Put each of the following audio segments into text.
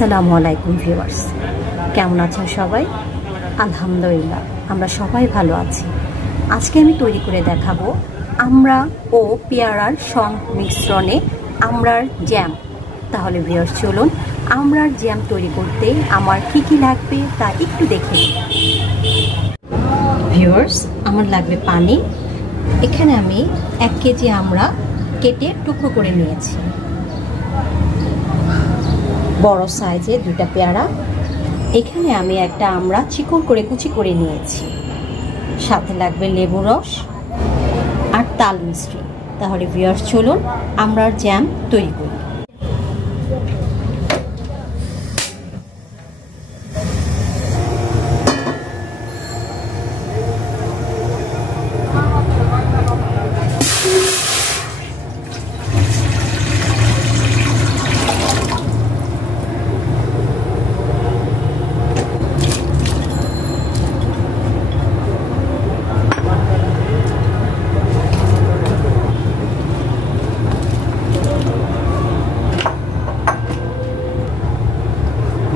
আসসালামু আলাইকুম ভিউয়ার্স, কেমন আছেন সবাই? আলহামদুলিল্লাহ আমরা সবাই ভালো আছি। আজকে আমি তৈরি করে দেখাবো আমড়া ও পেয়ারার সংমিশ্রণে আমড়ার জ্যাম। তাহলে ভিউয়ার্স চলুন আমড়ার জ্যাম তৈরি করতে আমার কি লাগবে তা একটু দেখে নিই। ভিউয়ার্স, আমার লাগবে পানি। এখানে আমি 1 কেজি আমড়া কেটে টুকরো করে নিয়েছি। বড় সাইজে 2টা পেয়ারা। এখানে আমি একটা আমড়া চিকন করে কুচি করে নিয়েছি। সাথে লাগবে লেবু রস আর তাল মিশ্রি। তাহলে ভিউয়ার্স চলুন আমড়ার জ্যাম তৈরি করি।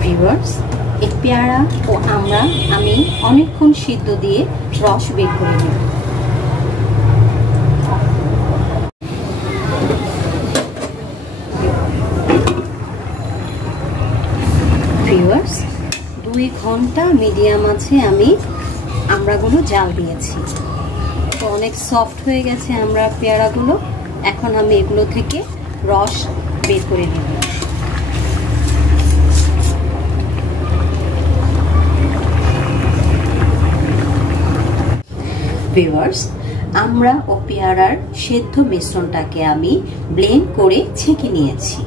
ভিউয়ার্স, এই পেয়ারা ও আমড়া আমি অনেকক্ষণ সিদ্ধ দিয়ে রস বের করে নেব। ভিউয়ার্স, 2 ঘন্টা মিডিয়াম আছে আমি আমড়াগুলো জাল দিয়েছি। তো অনেক সফট হয়ে গেছে আমড়া পেয়ারাগুলো। এখন আমি এগুলো থেকে রস বের করে নেব। ভিউয়ার্স, আমড়া ও পেয়ারার সেদ্ধ মিশ্রণটাকে আমি ব্লেন্ড করে ছেঁকে নিয়েছি।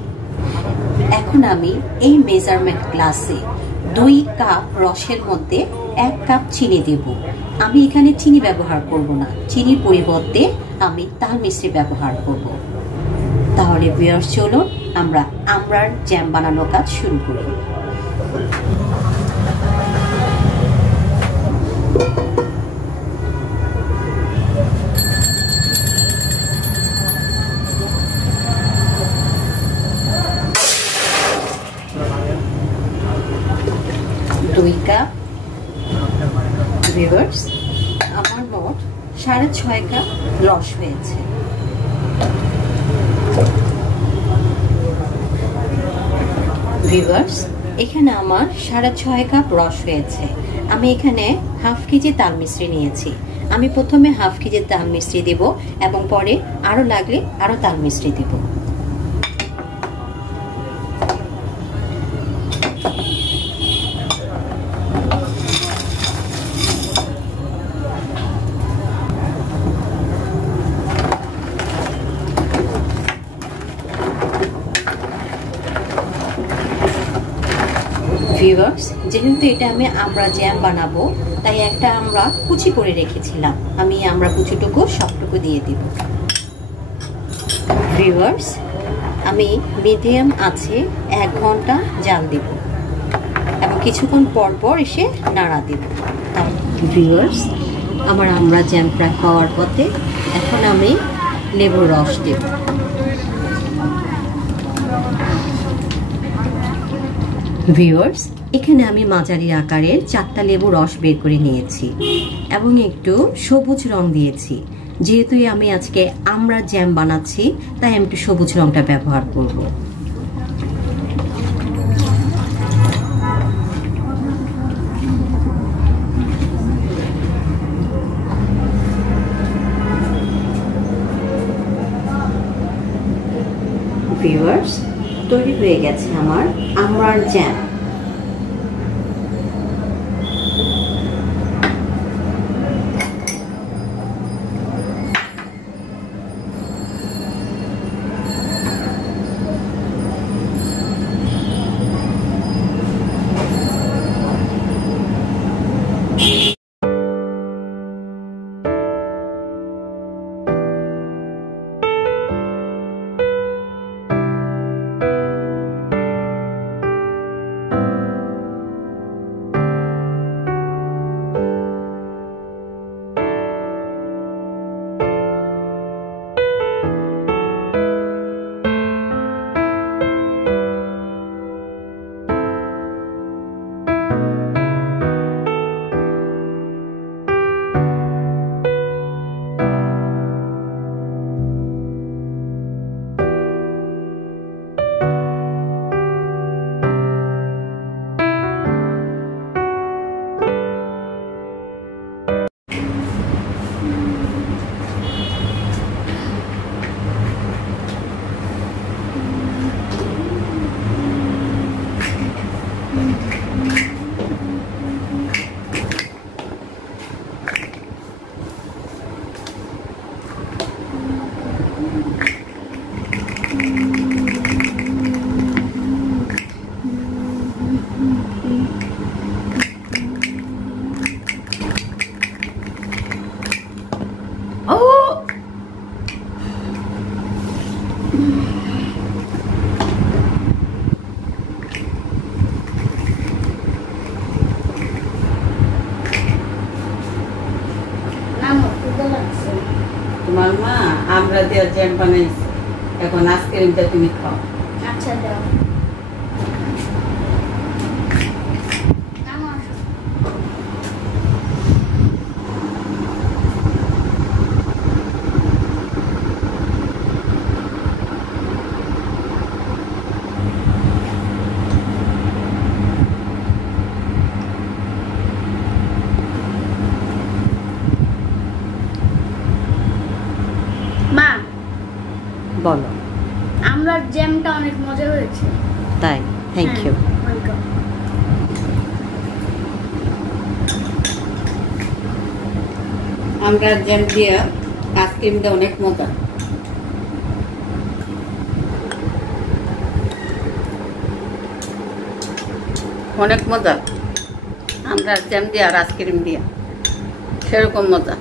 এখন আমি এই মেজারমেন্ট গ্লাসে 2 কাপ রসের মধ্যে 1 কাপ চিনি দেব। আমি এখানে চিনি ব্যবহার করব না, চিনির পরিবর্তে আমি তাল মিশ্রি ব্যবহার করব। তাহলে ভিউয়ার্স চলুন আমরা আমড়ার জ্যাম বানানোর কাজ শুরু করি। ভিউয়ার্স, আমার মোট 6.5 কাপ রস হয়েছে। ভিউয়ার্স, এখানে আমার 6.5 কাপ রস হয়েছে। আমি এখানে হাফ কেজি তাল মিশ্রি নিয়েছি। আমি প্রথমে হাফ কেজি তাল মিশ্রি দেব এবং পরে আরো লাগলে আরো তাল মিশ্রি দেব। ভিউয়ার্স, যেহেতু এটা আমি আমড়া জ্যাম বানাবো তাই একটা আমড়া কুচি করে রেখেছিলাম। আমি আমড়া কুচিটুকু সবটুকু দিয়ে দিব। ভিউয়ার্স, আমি মিডিয়াম আছে 1 ঘন্টা জাল দিব এবং কিছুক্ষণ পর পর এসে নাড়া দিব। ভিউয়ার্স, আমার আমড়া জ্যাম প্রায় হওয়ার পথে। এখন আমি লেবুর রস দেব। ভিউয়ার্স, এখানে আমি মাঝারি আকারের 4টা লেবু রস বের করে নিয়েছি এবং একটু সবুজ রং দিয়েছি। যেহেতু আমি আজকে আমড়া জ্যাম বানাচ্ছি তাই আমি একটু সবুজ রংটা ব্যবহার করব। ভিউয়ার্স, তৈরি হয়ে গেছে আমার আমড়ার জ্যাম। আমার মা আমরা দিয়ে জ্যাম বানাইছে, এখন আইসক্রিমটা তুমি খাও। আচ্ছা দাও। মা বলো। আমরা জ্যামটা অনেক মজা হয়েছে। তাই, থ্যাংক ইউ। ওয়েলকাম। আমরা জ্যাম দিয়ে আইসক্রিমটা অনেক মজা। অনেক মজা আমরা জ্যাম দিয়ে আর আইসক্রিম দিয়ে, সেরকম মজা।